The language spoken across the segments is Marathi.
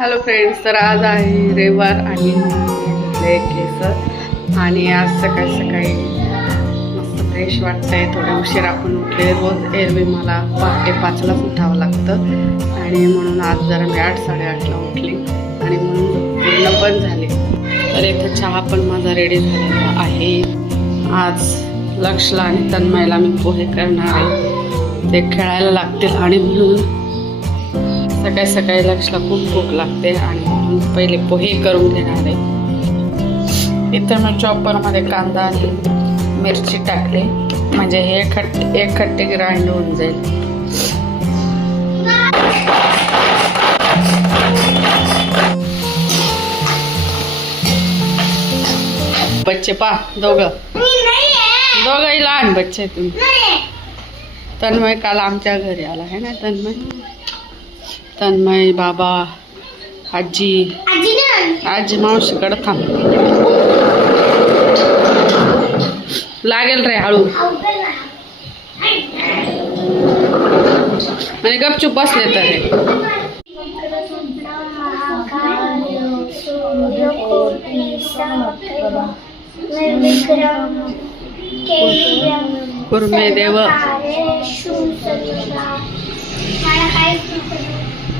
हॅलो फ्रेंड्स, तर आज आहे रविवार आणि केस आणि आज सकाळी सकाळी मस्त फ्रेश वाटतंय. थोड्या उशीर आपण उठले. रोज एरवी मला पहाटे 5लाच उठावं लागतं आणि म्हणून आज जरा मी 8-8:30ला उठली आणि म्हणून पूर्ण पण झाले. तर इथं चहा पण माझा रेडी झालेला आहे. आज लक्षला आणि तन्मयला मी पोहे करणार आहे. ते खेळायला लागतील आणि म्हणून सकाळी सकाळी लक्षला खूप भूक लागते आणि म्हणून पहिले पोहे करून घेणार आहे. इथं मी चॉपरमध्ये कांदा आणि मिरची टाकली म्हणजे हे एक खट्टे ग्राइंड होऊन जाईल. बच्चे दोघंही लहान बच्चे तुम्ही. तन्मय काल आमच्या घरी आला आहे ना. तन्मय बाबा आजी मावशीकडे थांब. लागेल रे हळू. आणि गपचूप बसले तर कुर्मे देव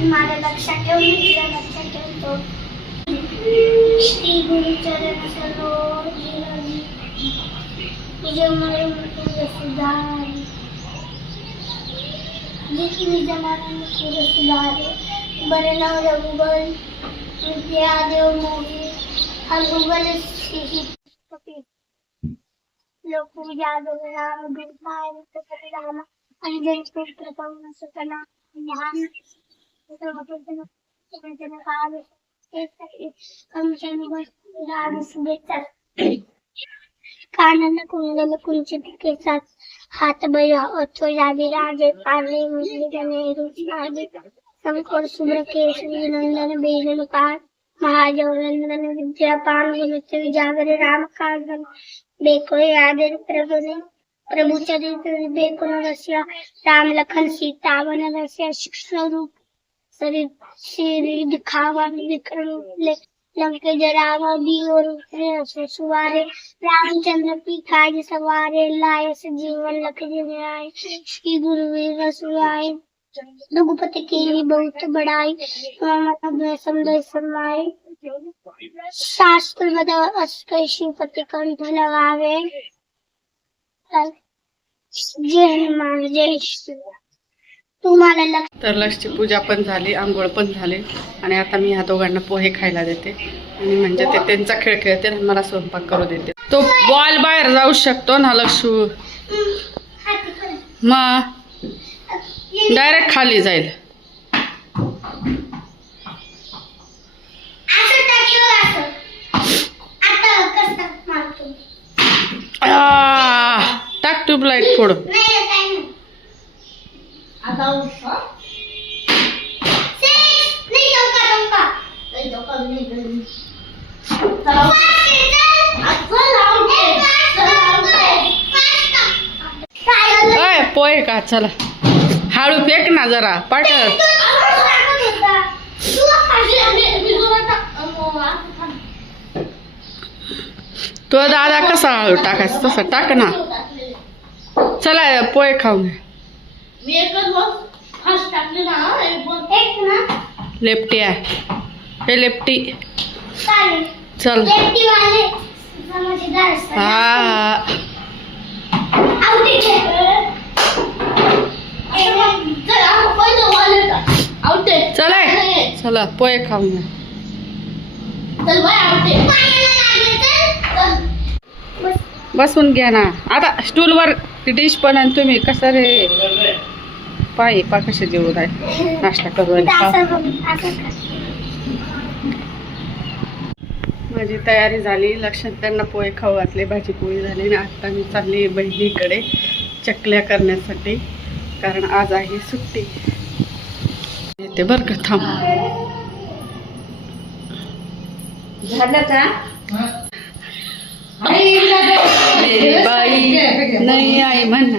मला लक्षात ठेवतो. श्री गुरुचरण सरोज सुधारे जितनी जमाना सुधारे बरे नाव रघुगल विद्यादेव मोहे हरगुगल लोक जादव राम गुरुनाय राम आणि जय प्रभु सतना ध्यान कानन कुंडल कुंचित केसात हात बया अथो जादी राजे पाले नेहरू संकोर शुभ्र केश नंदन बेजन पार महाजवनंदन विद्यापान विजागर राम कांदन बेकोय आदर प्रभु चरित्र बेकुन रसिया राम लखन सीता वन रसिया शिक्षण रूप शरीर दिखावा विक्रम लंके जरावा और सुवारे रामचंद्र पीठाज सवारे लाय जीवन लख जिनाय श्री गुरुवीर रसुआय रघुपति की बहुत बड़ाई समझ समाये शास्त्र बद अस्क शिवपति कंठ लगावे जय हनुमान जय श्री. तुम्हाला तर लक्षची पूजा पण झाली, आंघोळ पण झाली आणि आता मी ह्या दोघांना पोहे खायला देते आणि म्हणजे ते त्यांचा खेळ खेळते आणि मला स्वयंपाक करू देते. तो बॉल बाहेर जाऊ शकतो ना लक्षू, मग डायरेक्ट खाली जाईल. टाक ट्यूबलाईट फोडून. पोहे का चला हळू फेक ना जरा पाठ. तो दादा कसा हळू टाकायचा तसं टाक ना. चला पोहे खाऊन. लेफ्टी आहे हे लेफ्टी. चल हा चला चला पोहे खाऊन. बसून घ्या ना आता स्टूलवर डिश पण. आणि तुम्ही कसं रे पाय कसे जेवत आहे नाश्ता करून. माझी तयारी झाली. लक्षात त्यांना पोहे खाऊ घातले, भाजी पोळी झाली आणि आता मी चालली बहिणीकडे चकल्या करण्यासाठी कारण आज आहे सुट्टी. येते बरं का, थांब. झालं का बाई नाही आई म्हण ना.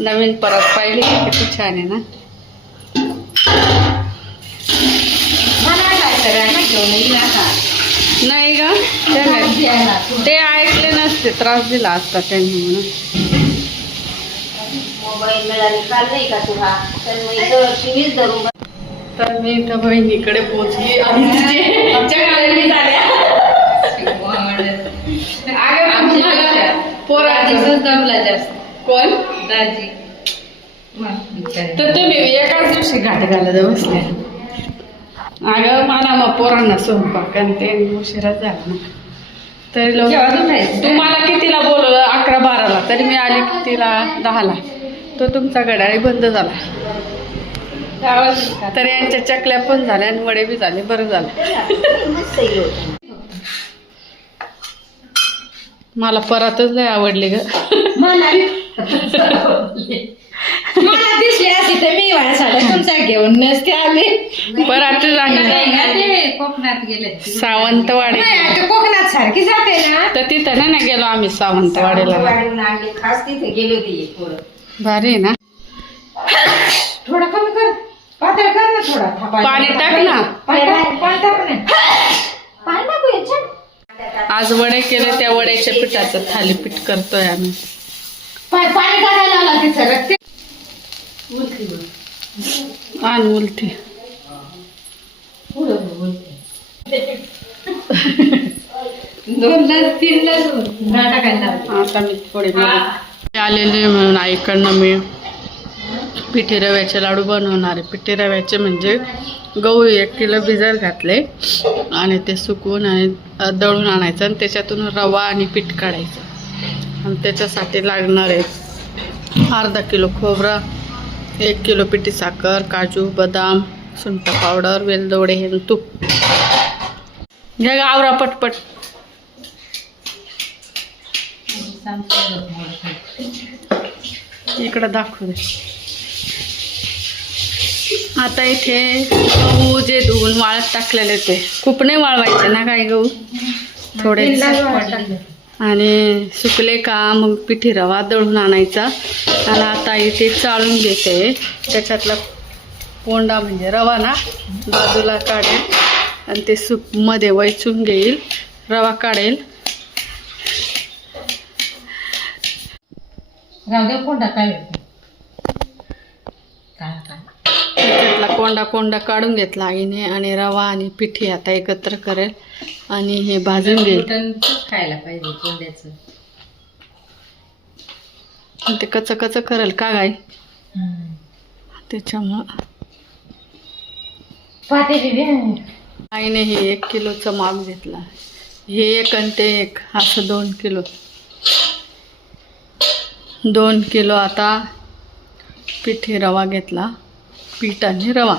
नवीन परत पाहिली किती छान आहे ना. नाही का ते ऐकले नसते, त्रास दिला असता त्यांनी म्हणून. मोबाईल मिळाले काल नाही का तुला, तर मग इथं टीव्हीच धरून तर मी इथं बहिणीकडे पोहोचली आणि तिचे गाड्यांनी झाल्या पोराचं दमला जास्त. कोण? दाजी. तर तुम्ही एकाच दिवशी घाट घालत बसले. अगं मला मग पोरांना स्वयंपाक आणि ते उशिरा झाला ना. तरी लोक तुम्हाला कितीला बोलवलं? 11-12ला. तरी मी आली कितीला? 10ला. तो तुमचा घड्याळी बंद झाला. तर यांच्या चकल्या पण झाल्या आणि वडे बी झाले. बरं झालं. मला परतच लय आवडली ग. मला दिसली अशी तर मी वाळसाड्या तुमचा घेऊन नसते आले. पराठे झाले कोकणात गेले. सावंतवाडी. कोकणात सारखी जाते ना. तर तिथं ना गेलो आम्ही सावंतवाडीला. खास तिथे गेली होती. थोडं भारी आहे ना. थोडं कमी कर, पातळ कर ना थोडा. पाणी टाक ना. पाणी टाक ना. पाणी टाकू याच्यात. आज वडे केले, त्या वड्याच्या पिठाचं थालीपीठ करतोय आम्ही. पाणी टाकायला आला ते सरकते. आण उलटी. दोनला तीनला टाकायला. आता मी थोडी आलेले म्हणून आईकडनं मी पिठी रव्याचे लाडू बनवणार आहे. पिठी रव्याचे म्हणजे गहू 1 किलो भिजत घातले आणि ते सुकवून आणि दळून आणायचं आणि त्याच्यातून रवा आणि पीठ काढायचं. आणि त्याच्यासाठी लागणार आहे अर्धा किलो खोबरं, 1 किलो पिठी साखर, काजू, बदाम, सुंठ पावडर, वेलदोडे हे तूप. घ्या आवरा पटपट. इकडं दाखवू दे. आता इथे गहू जे धुवून वाळत टाकलेले ते खूप नाही वाळवायचे ना काही गहू, थोडे आणि सुकले का मग पिठी रवा दळून आणायचा. आणि आता इथे चाळून घेते. त्याच्यातला कोंडा म्हणजे रवा ना बाजूला काढेल आणि ते मध्ये वैचून घेईल, रवा काढेल. कोंडा काय त्याच्यातला कोंडा काढून घेतला आईने आणि रवा आणि पिठी आता एकत्र करेल आणि हे भाजून घेईल. खायला पाहिजे कोंड्याचं. ते कच करेल का गाय, त्याच्यामुळं आईने हे 1 किलोचं माप घेतला. हे 1 आणि ते 1 असं 2 किलो. 2 किलो आता पिठी रवा घेतला, पीठ आणि रवा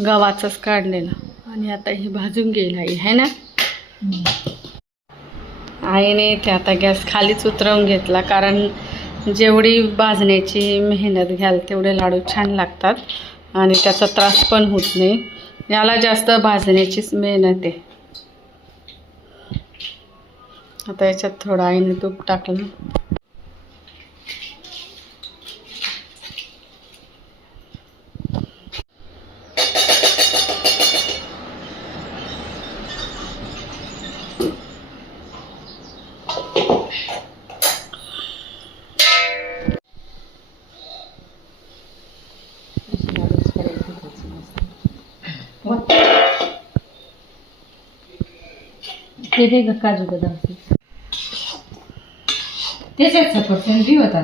गव्हाचाच काढलेला आणि आता हे भाजून घेईल आई है ना. आईने इथे आता गॅस खालीच उतरवून घेतला, कारण जेवढी भाजण्याची मेहनत घ्याल तेवढे लाडू छान लागतात आणि त्याचा त्रास पण होत नाही. याला जास्त भाजण्याचीच मेहनत आहे. आता याच्यात थोडं आईने तूप टाकलं. ते दे काजू बदाम त्याच्यात सफरचंद बी होता.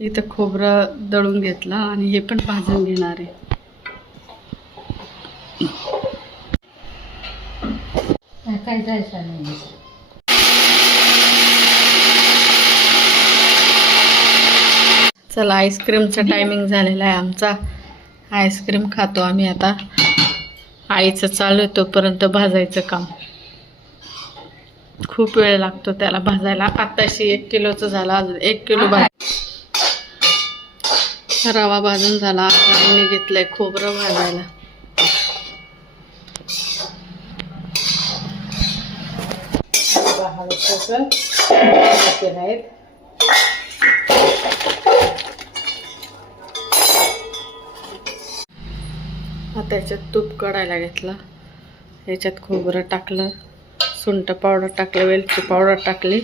इथं खोबरं दळून घेतलं आणि हे पण भाजून घेणार आहे. काय जायचं नाही. चला आईस्क्रीमचा टायमिंग झालेला आहे आमचा. आईस्क्रीम खातो आम्ही आता. आईचं चालू आहे तोपर्यंत भाजायचं काम. खूप वेळ लागतो त्याला भाजायला. आताशी 1 किलोचं झालं, अजून 1 किलो रवा भाजून झाला. आईने घेतलंय खोबरं भाजायला. आता याच्यात तूप कढायला घेतलं, याच्यात खोबरं टाकलं, सुंठ पावडर टाकलं, वेलची पावडर टाकली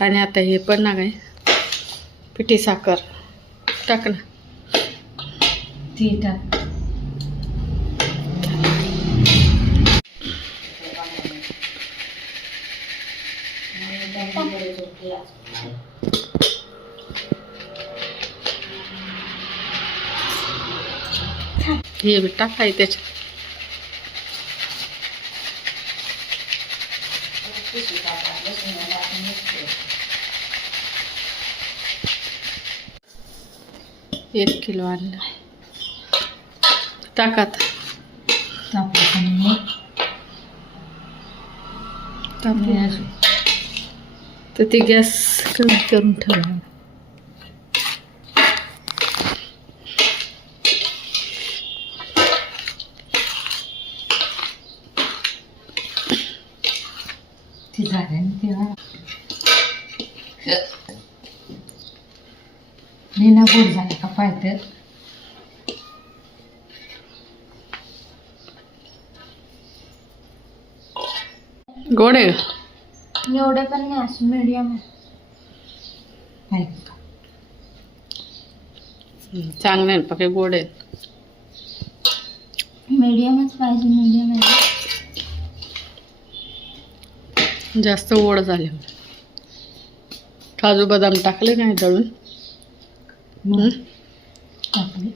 आणि आता हे पण ना काय पिठी साखर टाकलं. ती टाक. हे बी टाकाय त्याच्यात. एक किलो आणलं टाकात. तर ते गॅस कमी करून ठेवा. ती झाल्या ना तेव्हा लीना गोड झाला का पाहिजे. गोड आहे एवढे पण नाही, असं मीडियम आहे. चांगलं आहे पके गोड आहे. मीडियमच पाहिजे. मीडियम आहे. जास्त गोड झाले. काजू बदाम टाकले नाही दळून. टाकले.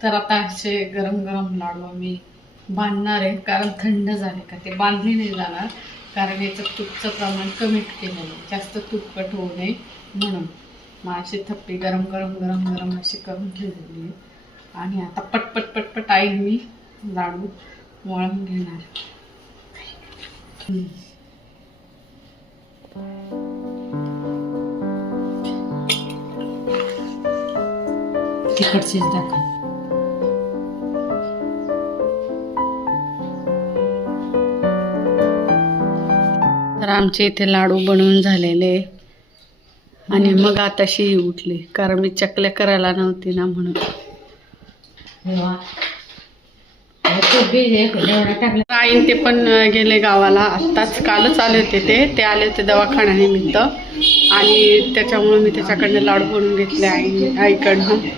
तर आता असे गरम गरम लाडू आम्ही बांधणार आहे, कारण थंड झाले का ते बांधले नाही जाणार, कारण याचं तूपचं प्रमाण कमी केलेलं आहे, जास्त तुपकट होऊ नये म्हणून. मग अशी थप्पी गरम गरम गरम गरम अशी करून ठेवलेली आहे. आणि आता पटपट पटपट आई मी लाडू वळून घेणार. तिकडचीच दाखव. तर आमचे इथे लाडू बनवून झालेले आणि मग आताशी उठली, कारण मी चकल्या करायला नव्हती ना म्हणून. आईन ते पण गेले गावाला, आत्ताच कालच आले होते. ते आले होते दवाखान्यानिमित्त आणि त्याच्यामुळे मी त्याच्याकडनं लाडू बनवून घेतले आईकडनं.